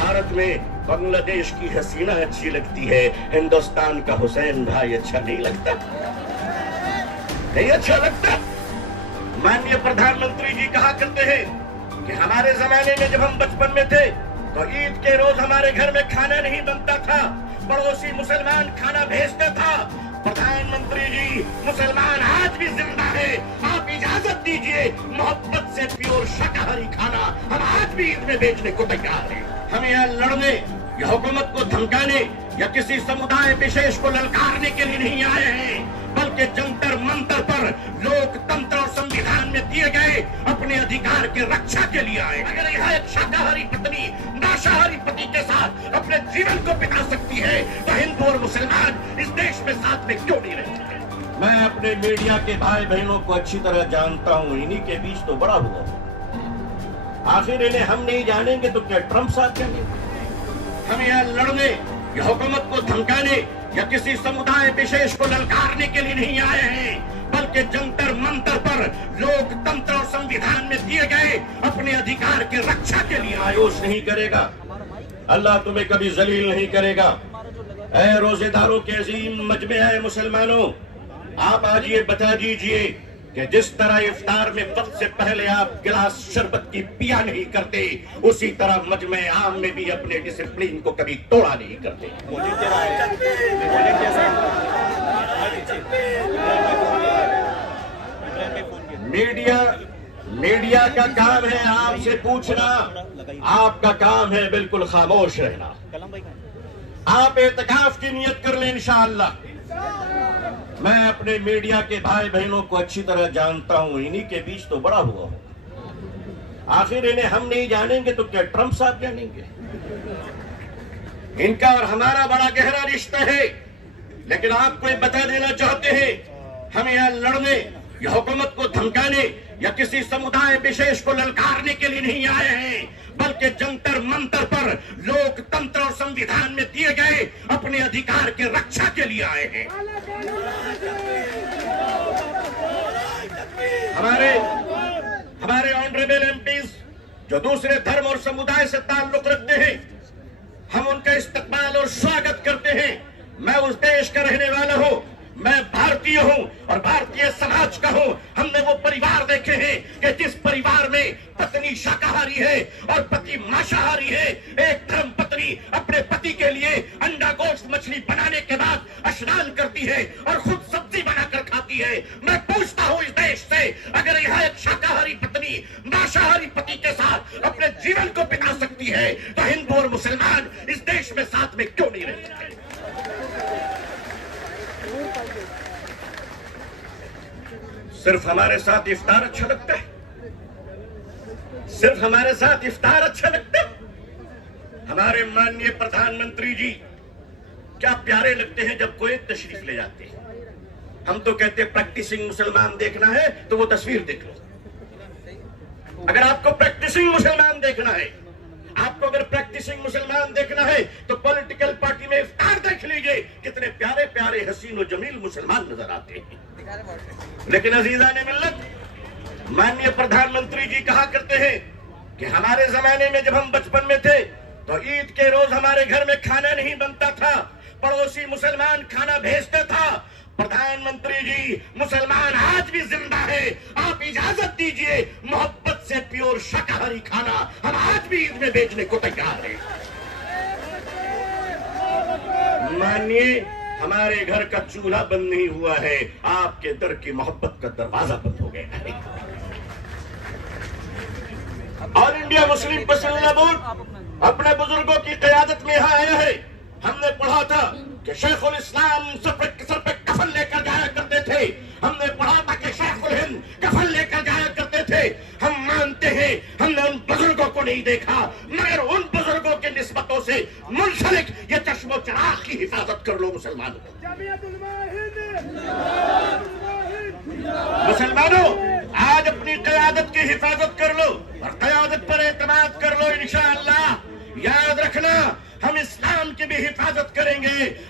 भारत में बांग्लादेश की हसीना अच्छी लगती है, हिंदुस्तान का हुसैन भाई अच्छा नहीं लगता, नहीं अच्छा लगता। माननीय प्रधानमंत्री जी कहा करते हैं कि हमारे जमाने में जब हम बचपन में थे तो ईद के रोज हमारे घर में खाना नहीं बनता था, पड़ोसी मुसलमान खाना भेजता था। प्रधानमंत्री जी, मुसलमान आज भी जिंदा है, आप इजाजत दीजिए मोहब्बत से प्योर शाकाहारी खाना हम आज भी ईद में भेजने को तैयार हैं। हम यहाँ लड़ने या हुकूमत को धमकाने या किसी समुदाय विशेष को ललकारने के लिए नहीं आए हैं, बल्कि जंतर मंतर पर लोकतंत्र और संविधान में दिए गए अपने अधिकार के रक्षा के लिए आए। अगर यहाँ एक शाकाहारी पत्नी मांसाहारी पति के साथ अपने जीवन को बिता सकती है तो हिंदू और मुसलमान इस देश में साथ में क्यों नहीं रह सकते? मैं अपने मीडिया के भाई बहनों को अच्छी तरह जानता हूँ, इन्हीं के बीच तो बड़ा हुआ। आखिर इन्हें हम नहीं जानेंगे तो क्या ट्रंप साथ जानेंगे? हम यहाँ लड़ने या हुकूमत को धमकाने या किसी समुदाय विशेष को ललकारने के लिए नहीं आए हैं, बल्कि जंतर मंतर पर लोकतंत्र और संविधान में दिए गए अपने अधिकार के रक्षा के लिए। आयोश नहीं करेगा, अल्लाह तुम्हें कभी जलील नहीं करेगा। ऐ रोजेदारों के अजीम मजमे है मुसलमानों, आप आज ये बता दीजिए कि जिस तरह इफ्तार में वक्त से पहले आप गिलास शरबत की पिया नहीं करते, उसी तरह मजमे आम में भी अपने डिसिप्लिन को कभी तोड़ा नहीं करते। मीडिया का काम है आपसे पूछना, आपका काम है बिल्कुल खामोश रहना। आप एतकाफ की नियत कर लें इंशाअल्लाह। मैं अपने मीडिया के भाई बहनों को अच्छी तरह जानता हूं, इन्हीं के बीच तो बड़ा हुआ हूं। आखिर इन्हें हम नहीं जानेंगे तो क्या ट्रंप साहब जानेंगे? इनका और हमारा बड़ा गहरा रिश्ता है, लेकिन आपको ये बता देना चाहते हैं, हम यहाँ लड़ने या हुकूमत को धमकाने या किसी समुदाय विशेष को ललकारने के लिए नहीं आए हैं, बल्कि जंतर मंतर पर लोकतंत्र और संविधान में दिए गए अपने अधिकार के रक्षा के लिए आए हैं। हमारे ऑनरेबल एमपीज जो दूसरे धर्म और समुदाय से ताल्लुक रखते हैं, हम उनका इस्तकबाल और स्वागत करते हैं। मैं उस देश का रहने वाला हूं, मैं भारतीय हूं और भारतीय समाज का हूं। हमने वो परिवार देखे हैं कि जिस परिवार में पत्नी शाकाहारी है और पति मांसाहारी है, एक धर्म पत्नी अपने पति के लिए अंडा गोश्त मछली बनाने के बाद स्नान करती है और खुद सब्जी बनाकर खाती है। मैं पूछता हूं इस देश से, अगर यहाँ एक शाकाहारी पत्नी मांसाहारी पति के साथ अपने जीवन को बिता सकती है तो हिंदू और मुसलमान इस देश में साथ में क्यों नहीं रह सकते? सिर्फ हमारे साथ इफ्तार अच्छा लगता है? सिर्फ हमारे साथ इफ्तार अच्छा लगता है? हमारे माननीय प्रधानमंत्री जी क्या प्यारे लगते हैं जब कोई तशरीफ ले जाते हैं। हम तो कहते हैं प्रैक्टिसिंग मुसलमान देखना है तो वो तस्वीर देख लो। अगर आपको प्रैक्टिसिंग मुसलमान देखना है, आपको अगर प्रैक्टिसिंग मुसलमान देखना है तो पॉलिटिकल पार्टी में इफ्तार देख लीजिए, कितने प्यारे प्यारे हसीन और जमील मुसलमान नजर आते हैं। लेकिन अजीजाने मिल्लत, माननीय प्रधानमंत्री जी कहा करते हैं कि हमारे जमाने में जब हम बचपन में थे तो ईद के रोज हमारे घर में खाना नहीं बनता था, पड़ोसी मुसलमान खाना भेजता था। प्रधानमंत्री जी, मुसलमान आज भी जिंदा है, आप इजाजत दीजिए मोहब्बत से प्योर शाकाहारी खाना हम आज भी ईद में भेजने को तैयार हैं। मानिए, हमारे घर का चूल्हा बंद नहीं हुआ है, आपके दर की मोहब्बत का दरवाजा बंद हो गया है। ऑल इंडिया मुस्लिम पसंदीदा बोर्ड अपने बुजुर्गों की क़यादत में यहाँ आया है। हमने पढ़ा था कि शेखुल इस्लाम सर पे कफन लेकर जाया करते थे। हमने पढ़ा था कि शेखुल हिंद कफन लेकर जाया करते थे। हम मानते हैं हमने उन बुजुर्गों को नहीं देखा, मगर उन बुजुर्गों की निस्बतों से मुंसलिक ये चश्मो चिराग की हिफाजत कर लो मुसलमानों। मुसलमानों, आज अपनी क़यादत की हिफाजत कर लो और क़यादत पर एतमाद कर लो। इंशाअल्लाह याद रखना, हम इस्लाम की भी हिफाजत करेंगे।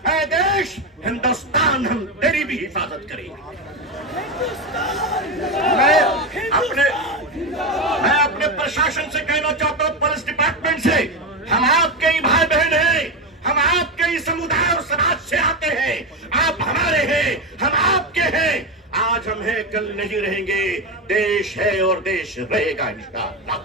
ऐ देश हिंदुस्तान, हम तेरी भी हिफाजत करेंगे। मैं अपने प्रशासन से कहना चाहता हूँ, पुलिस डिपार्टमेंट से, हम आपके नाम है, कल नहीं रहेंगे। देश है और देश रहेगा इंशाअल्लाह।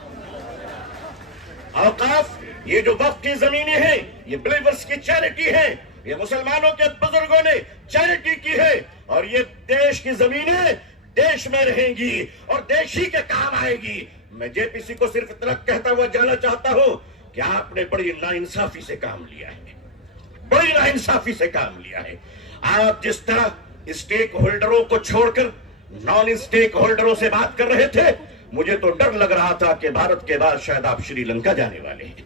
औकाफ, ये जो वक्फ की जमीनें हैं, ये बिलीवर्स की चैरिटी है, ये मुसलमानों के बुजुर्गों ने चैरिटी की है, और ये देश की जमीनें देश में रहेंगी और देश ही के काम आएगी। मैं जेपीसी को सिर्फ इतना कहता हुआ जाना चाहता हूं कि आपने बड़ी नाइंसाफी से काम लिया है, बड़ी नाइंसाफी से काम लिया है। आप जिस तरह स्टेक होल्डरों को छोड़कर नॉन स्टेक होल्डरों से बात कर रहे थे, मुझे तो डर लग रहा था कि भारत के बाद शायद आप श्रीलंका जाने वाले हैं।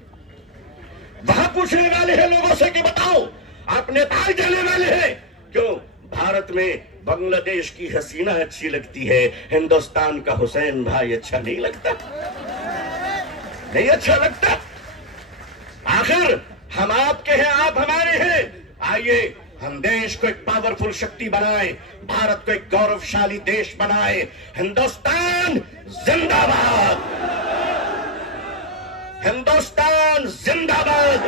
वहां पूछने वाले हैं लोगों से कि बताओ आप नेपाल जाने वाले हैं क्यों? भारत में बांग्लादेश की हसीना अच्छी लगती है, हिंदुस्तान का हुसैन भाई अच्छा नहीं लगता? नहीं अच्छा लगता? आखिर हम आपके हैं, आप हमारे हैं। आइए हम देश को एक पावरफुल शक्ति बनाएं, भारत को एक गौरवशाली देश बनाएं। हिंदुस्तान जिंदाबाद, हिंदुस्तान जिंदाबाद,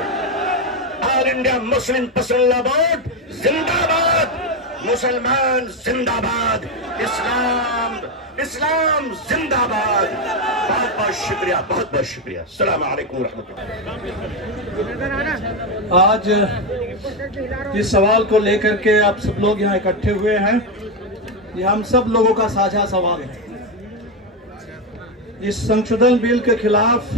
all India Muslim personal board जिंदाबाद, मुसलमान जिंदाबाद, इस्लाम जिंदाबाद। बहुत बहुत शुक्रिया, बहुत बहुत शुक्रिया। अस्सलाम वालेकुम रहमतुल्लाह। आज इस सवाल को लेकर के आप सब लोग यहाँ इकट्ठे हुए हैं, ये हम सब लोगों का साझा सवाल है। इस संशोधन बिल के खिलाफ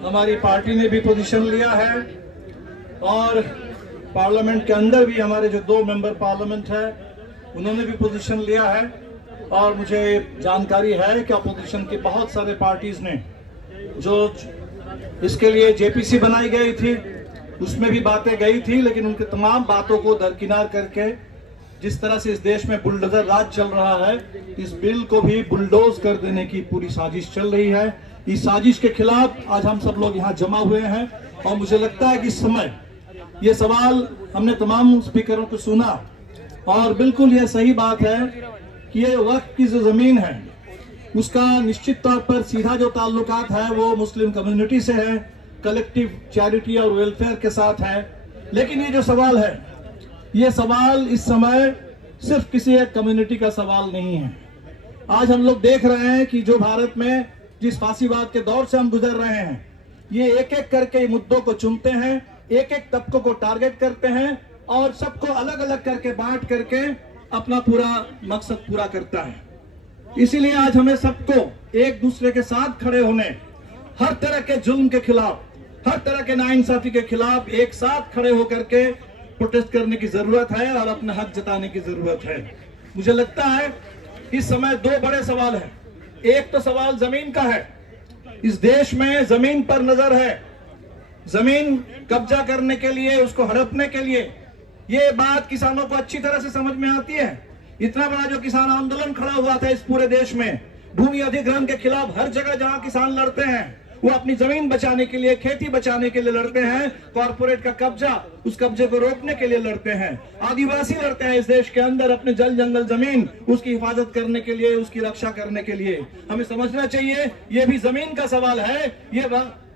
हमारी पार्टी ने भी पोजीशन लिया है और पार्लियामेंट के अंदर भी हमारे जो 2 मेंबर पार्लियामेंट है उन्होंने भी पोजीशन लिया है। और मुझे जानकारी है कि अपोजिशन की बहुत सारे पार्टीज ने जो इसके लिए जेपीसी बनाई गई थी उसमें भी बातें गई थी, लेकिन उनके तमाम बातों को दरकिनार करके जिस तरह से इस देश में बुलडोजर राज चल रहा है, इस बिल को भी बुलडोज कर देने की पूरी साजिश चल रही है। इस साजिश के खिलाफ आज हम सब लोग यहाँ जमा हुए हैं और मुझे लगता है कि इस समय ये सवाल हमने तमाम स्पीकरों को सुना और बिल्कुल यह सही बात है कि ये वक्फ की जो जमीन है उसका निश्चित तौर पर सीधा जो ताल्लुकात है वो मुस्लिम कम्युनिटी से है, कलेक्टिव चैरिटी और वेलफेयर के साथ है। लेकिन ये जो सवाल है, ये सवाल इस समय सिर्फ किसी एक कम्युनिटी का सवाल नहीं है। आज हम लोग देख रहे हैं कि जो भारत में जिस फांसीवाद के दौर से हम गुजर रहे हैं, ये एक एक करके मुद्दों को चुनते हैं, एक एक तबकों को टारगेट करते हैं और सबको अलग अलग करके बांट करके अपना पूरा मकसद पूरा करता है। इसीलिए आज हमें सबको एक दूसरे के साथ खड़े होने, हर तरह के जुल्म के खिलाफ, हर तरह के नाइंसाफी के खिलाफ एक साथ खड़े होकर के प्रोटेस्ट करने की जरूरत है और अपना हक जताने की जरूरत है। मुझे लगता है इस समय 2 बड़े सवाल हैं। एक तो सवाल जमीन का है, इस देश में जमीन पर नजर है, जमीन कब्जा करने के लिए, उसको हड़पने के लिए। ये बात किसानों को अच्छी तरह से समझ में आती है। इतना बड़ा जो किसान आंदोलन खड़ा हुआ था इस पूरे देश में भूमि अधिग्रहण के खिलाफ, हर जगह जहां किसान लड़ते हैं वो अपनी जमीन बचाने के लिए, खेती बचाने के लिए लड़ते हैं, कॉर्पोरेट का कब्जा, उस कब्जे को रोकने के लिए लड़ते हैं। आदिवासी लड़ते हैं इस देश के अंदर अपने जल जंगल जमीन, उसकी हिफाजत करने के लिए, उसकी रक्षा करने के लिए। हमें समझना चाहिए ये भी जमीन का सवाल है। ये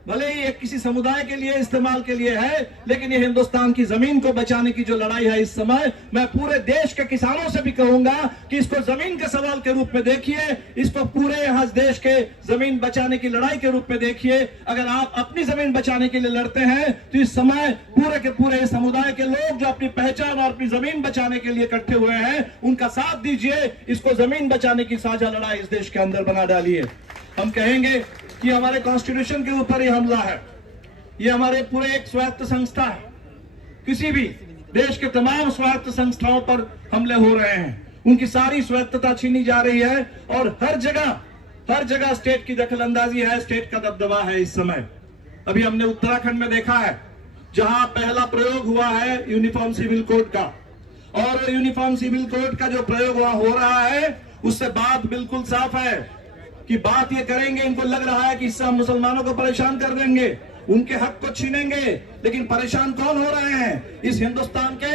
भले ही एक किसी समुदाय के लिए इस्तेमाल के लिए है, लेकिन ये हिंदुस्तान की जमीन को बचाने की जो लड़ाई है इस समय, मैं पूरे देश के किसानों से भी कहूंगा कि इसको जमीन के सवाल के रूप में देखिए, इसको पूरे यहाँ देश के जमीन बचाने की लड़ाई के रूप में देखिए। अगर आप अपनी जमीन बचाने के लिए लड़ते हैं तो इस समय पूरे के पूरे समुदाय के लोग जो अपनी पहचान और अपनी जमीन बचाने के लिए इकट्ठे हुए हैं उनका साथ दीजिए। इसको जमीन बचाने की साझा लड़ाई इस देश के अंदर बना डालिए। हम कहेंगे कि हमारे कॉन्स्टिट्यूशन के ऊपर ये हमला है, ये हमारे पूरे एक स्वायत्त संस्था है, किसी भी देश के तमाम स्वायत्त संस्थाओं पर हमले हो रहे हैं, उनकी सारी स्वायत्तता छीनी जा रही है और हर जगह स्टेट की दखलंदाजी है, स्टेट का दबदबा है इस समय। अभी हमने उत्तराखंड में देखा है जहां पहला प्रयोग हुआ है यूनिफॉर्म सिविल कोड का, और यूनिफॉर्म सिविल कोड का जो प्रयोग वहां हो रहा है उससे बात बिल्कुल साफ है कि बात ये करेंगे, इनको लग रहा है कि इससे हम मुसलमानों को परेशान कर देंगे, उनके हक को छीनेंगे। लेकिन परेशान कौन हो रहे हैं? इस हिंदुस्तान के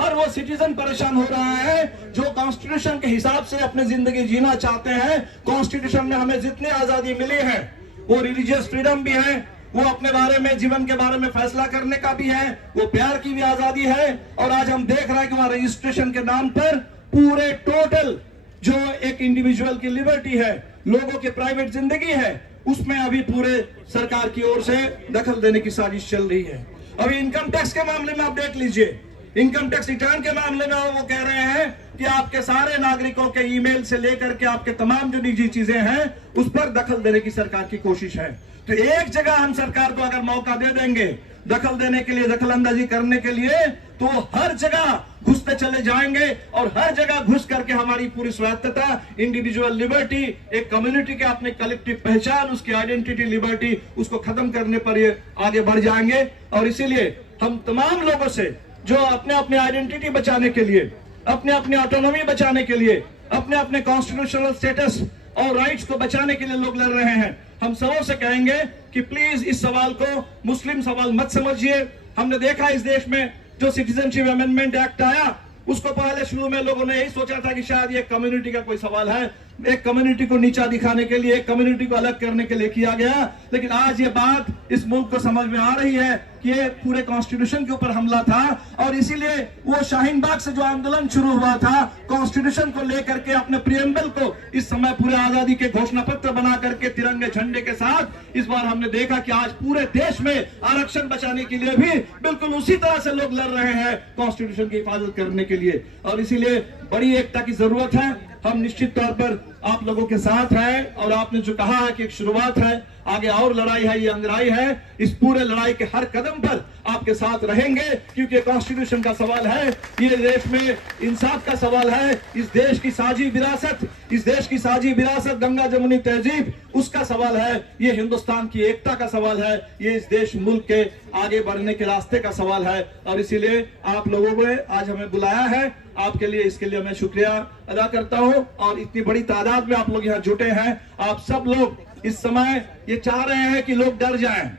हर वो सिटीजन परेशान हो रहा है जो कॉन्स्टिट्यूशन के हिसाब से अपनी जिंदगी जीना चाहते हैं। कॉन्स्टिट्यूशन में हमें जितनी आजादी मिली है, वो रिलीजियस फ्रीडम भी है, वो अपने बारे में, जीवन के बारे में फैसला करने का भी है, वो प्यार की भी आजादी है। और आज हम देख रहे हैं कि वहां रजिस्ट्रेशन के नाम पर पूरे टोटल जो एक इंडिविजुअल की लिबर्टी है, लोगों की प्राइवेट जिंदगी है, उसमें अभी पूरे सरकार की ओर से दखल देने की साजिश चल रही है। अभी इनकम टैक्स के मामले में आप देख लीजिए, इनकम टैक्स रिटर्न के मामले में वो कह रहे हैं कि आपके सारे नागरिकों के ईमेल से लेकर के आपके तमाम जो निजी चीजें हैं उस पर दखल देने की सरकार की कोशिश है। तो एक जगह हम सरकार को अगर मौका दे देंगे दखल देने के लिए, दखल अंदाजी करने के लिए, तो हर जगह घुसते चले जाएंगे और हर जगह घुस करके हमारी पूरी स्वायत्तता, इंडिविजुअल लिबर्टी, एक कम्युनिटी के अपने कलेक्टिव पहचान, उसकी आइडेंटिटी लिबर्टी, उसको खत्म करने पर ये आगे बढ़ जाएंगे। और इसीलिए हम तमाम लोगों से जो अपने अपने आइडेंटिटी बचाने के लिए, अपने अपने ऑटोनॉमी बचाने के लिए, अपने अपने कॉन्स्टिट्यूशनल स्टेटस और राइट्स को बचाने के लिए लोग लड़ रहे हैं, हम सबों से कहेंगे कि प्लीज इस सवाल को मुस्लिम सवाल मत समझिए। हमने देखा इस देश में जो सिटीजनशिप अमेंडमेंट एक्ट आया, उसको पहले शुरू में लोगों ने यही सोचा था कि शायद ये कम्युनिटी का कोई सवाल है, एक कम्युनिटी को नीचा दिखाने के लिए, एक कम्युनिटी को अलग करने के लिए किया गया। लेकिन आज ये बात इस मुल्क को समझ में आ रही है कि ये पूरे कॉन्स्टिट्यूशन के ऊपर हमला था और इसीलिए वो शाहीन बाग से जो आंदोलन शुरू हुआ था कॉन्स्टिट्यूशन को लेकर के, अपने प्रियम्बल को इस समय पूरे आजादी के घोषणा पत्र बना करके तिरंगे झंडे के साथ, इस बार हमने देखा कि आज पूरे देश में आरक्षण बचाने के लिए भी बिल्कुल उसी तरह से लोग लड़ रहे हैं कॉन्स्टिट्यूशन की हिफाजत करने के लिए। और इसीलिए बड़ी एकता की जरूरत है। हम निश्चित तौर पर आप लोगों के साथ हैं और आपने जो कहा है कि एक शुरुआत है, आगे और लड़ाई है, ये अंगराई है। इस पूरे लड़ाई के हर कदम पर आपके साथ रहेंगे क्योंकि कॉन्स्टिट्यूशन का सवाल है, ये देश में इंसाफ का सवाल है, इस देश की साझी विरासत, इस देश की साझी विरासत गंगा जमुनी तहजीब, उसका सवाल है, ये हिंदुस्तान की एकता का सवाल है, ये इस देश मुल्क के आगे बढ़ने के रास्ते का सवाल है। और इसीलिए आप लोगों ने आज हमें बुलाया है, आपके लिए, इसके लिए मैं शुक्रिया अदा करता हूं। और इतनी बड़ी तादाद में आप लोग यहाँ जुटे हैं, आप सब लोग इस समय ये चाह रहे हैं कि लोग डर जाएं।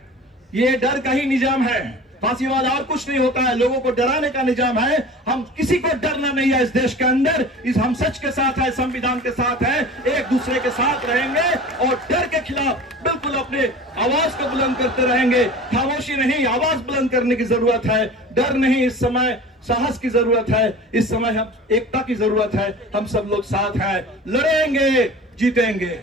ये डर का ही निजाम है, फांसीवाद और कुछ नहीं होता है, लोगों को डराने का निजाम है। हम किसी को डरना नहीं है इस देश के अंदर, इस हम सच के साथ है, संविधान के साथ है, एक दूसरे के साथ रहेंगे और डर के खिलाफ बिल्कुल अपने आवाज को बुलंद करते रहेंगे। खामोशी नहीं, आवाज बुलंद करने की जरूरत है। डर नहीं, इस समय साहस की जरूरत है, इस समय हम एकता की जरूरत है। हम सब लोग साथ हैं, लड़ेंगे, जीतेंगे।